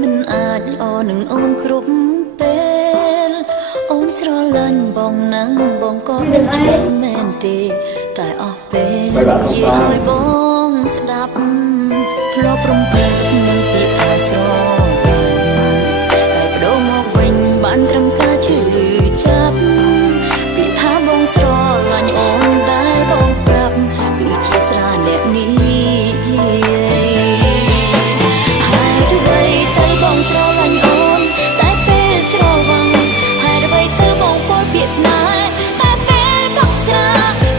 មិនអាចល្អនឹងអូនគ្រប់ពេលអូនស្រឡាញ់បងណាំងបងក៏ដឹងច្បាស់មែនទេតែអស់ពេលនិយាយឲ្យបងស្ដាប់ធ្លាប់រំភើបនឹងពាក្យថាស្រឡាញ់តែបដូរមកវិញបានត្រឹមការជឿចាប់ពាក្យថាបងស្រឡាញ់អូនដែលបងប្រាប់គឺជាស្រាអ្នកនេះបងស្រឡាញ់អូនតែពេលស្រវឹងហើយអ្វីទៅបងពោលពាក្យស្នេហ៍តែពេលបងស្រា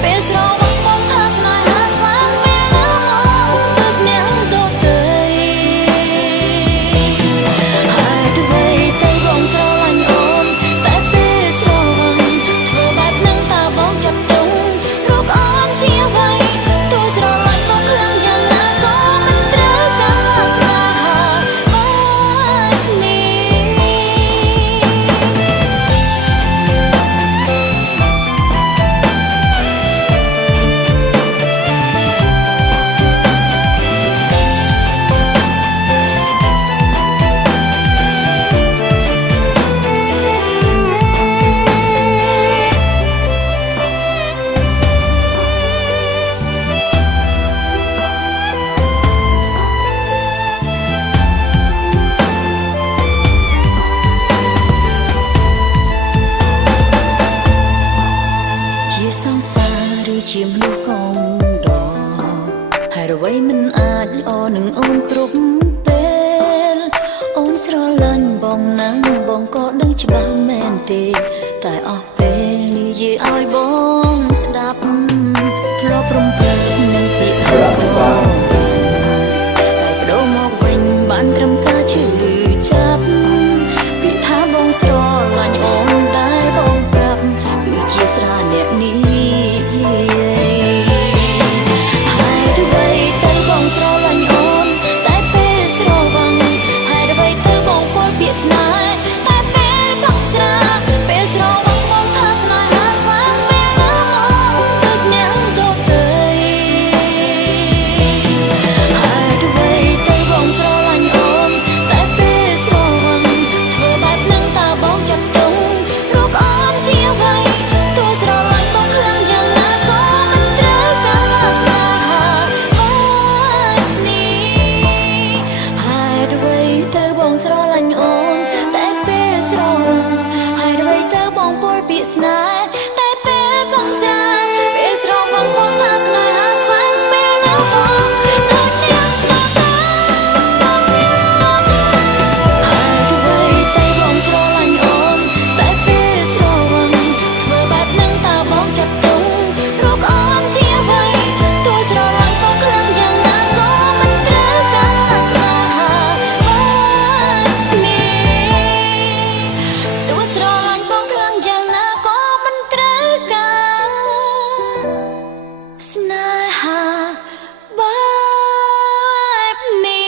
ពេលស្រវឹងបងថាស្នេហាស្វាងពេលណាមកទឹកអ្នកដូចទៅហើយអ្វីទៅបងស្រឡាញ់អូនតែពេលស្រវឹងធ្វើបែបនឹងតើបងចាប់ទុំរកអូនជាអ្វីទោះស្រឡាញ់បងខ្លាំងយ៉ាងណាក៏មិនត្រូវការស្នេហាសង្សារឬជាមនុស្សកងដហើយអ្វីមិនអាចល្អនឹងអូនគ្រប់ពេលអូនស្រឡាញ់បងណាំងបងក៏ដឹងច្បាស់មែនទេតែអស់ពេលនិយាយឲ្យបងស្ដាប់ធ្លាប់រំភើបនឹងពាក្យថាស្រឡាញ់តែបដូរមកវិញបានត្រឹមការជឿចាប់ពាក្យថាបងស្រឡាញ់អូនដែលបងប្រាប់គឺជាស្រាអ្នកនេះស្រឡាញ់អូនតែពេលស្រវឹងហើយអ្វីទៅបងពោលពាក្យស្នេហ៍តែពេលបងស្រាពេលស្រវឹងបងថាស្នេហាស្វាងពេលណាមកទឹកអ្នកដូចទៅហើយអ្វីទៅបងស្រឡាញ់អូនតែពេលស្រវឹងធ្វើបែបនឹងតើបងចាប់ទុំរកអូនជាអ្វីទោះស្រឡាញ់បងខ្លាំងយ៉ាងណាក៏មិនត្រូវការស្នេហាបងស្រឡាញ់អូនតែពេលស្រវឹងហើយអ្វីទៅបងពោលពាក្យស្នេហ៍តែពេលបងស្រាពេលស្រវឹងបងថាស្នេហាស្វាងពេលណាបងដូចអ្នកមកហើយអ្វីទៅបងស្រឡាញ់អូនតែពេលស្រវឹងធ្វើបែបនឹងតើបងចាប់ទុំរកអូនជាអ្វីទោះស្រឡាញ់បងខ្លាំងយ៉ាងណាក៏មិនត្រូវការស្នេហាស្រឡាញ់បងខ្លាំងយ៉ាងណាក៏មិនត្រូវការស្នេហាបែបនេះ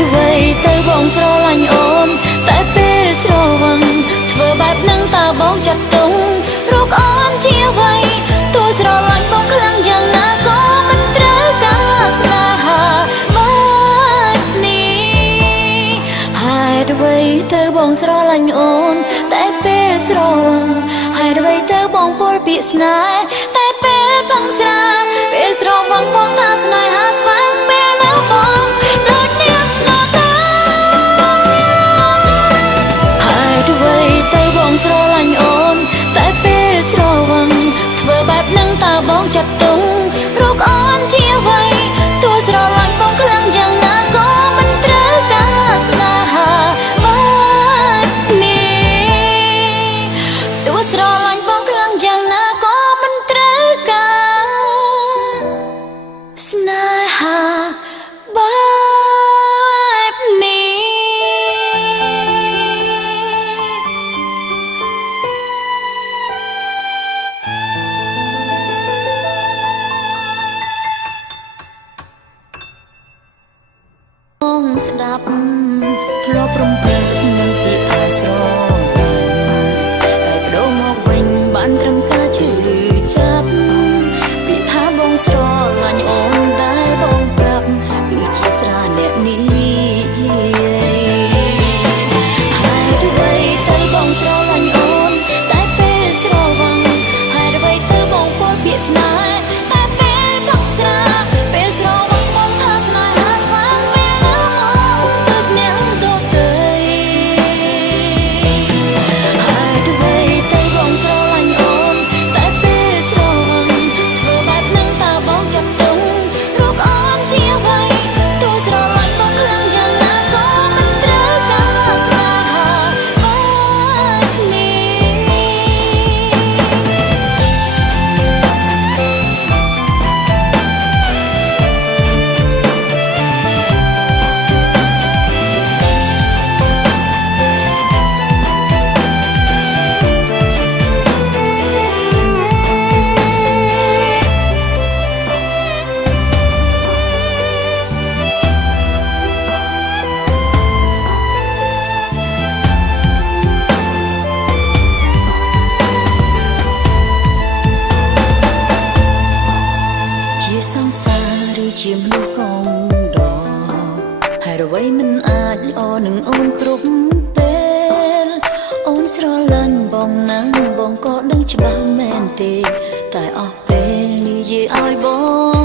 អ្វីទៅបងស្រឡាញ់អូនតែពេលស្រវឹងធ្វើបែបនឹងតើបងចាប់ទុំរកអូនជាអ្វីទោះស្រឡាញ់បងខ្លាំងយ៉ាងណាក៏មិនត្រូវការស្នេហាបែបនេះហើយអ្វីទៅបងស្រឡាញ់អូនតែពេលស្រវឹងហើយអ្វីទៅបងពោលពាក្យស្នេហ៍តែពេលបងស្រាពេលស្រវឹងបងថាស្នេហាស្វាងពេលណាបងដូចអ្នកមកអ្វីទៅបងស្រឡាញ់អូនតែពេលស្រវឹងធ្វើបែបនឹងតើបងចាប់ទុំរកអូនជាអ្វីទោះស្រឡាញ់បងខ្លាំងយ៉ាងណាក៏មិនត្រូវការស្នេហាបែបនេះទោះស្រឡាញ់បងខ្លាំងយ៉ាងណាក៏មិនត្រូវការស្នេហាបែបនេះស្ដាប់ ធ្លាប់រំភើបនឹងពាក្យថាស្រឡាញ់តែបដូរមកវិញបានត្រឹមការឈឺចាប់ពាក្យថាបងស្រឡាញ់អូនដែលបងប្រាប់គឺជាស្រាអ្នកនេះហើយអ្វីទៅបងស្រឡាញ់អូនតែពេលស្រវឹងហើយអ្វីទៅបងពោលពាក្យស្នេហ៍តែពេលផឹកស្រាពេលស្រវឹងបងថាស្នេហាស្វាងពេលណាមកទឹកអ្នកដូចទៅហើយអ្វីទៅបងស្រឡាញ់អូនតែពេលស្រវឹងធ្វើបែបហ្នឹងតើបងចាប់ទុំរកអូនជាអ្វីទោះស្រឡាញ់បងខ្លាំងយ៉ាងណាក៏មិនត្រូវការស្នេហាបែបនេះ ជាសង្សារឬជាមនុស្សកងដហើយអ្វីមិនអាចល្អនឹងអូនគ្រប់ពេលអូនស្រឡាញ់បងណាស់បងក៏ដឹងច្បាស់មែនទេតែអស់ពេលនិយាយឲ្យបង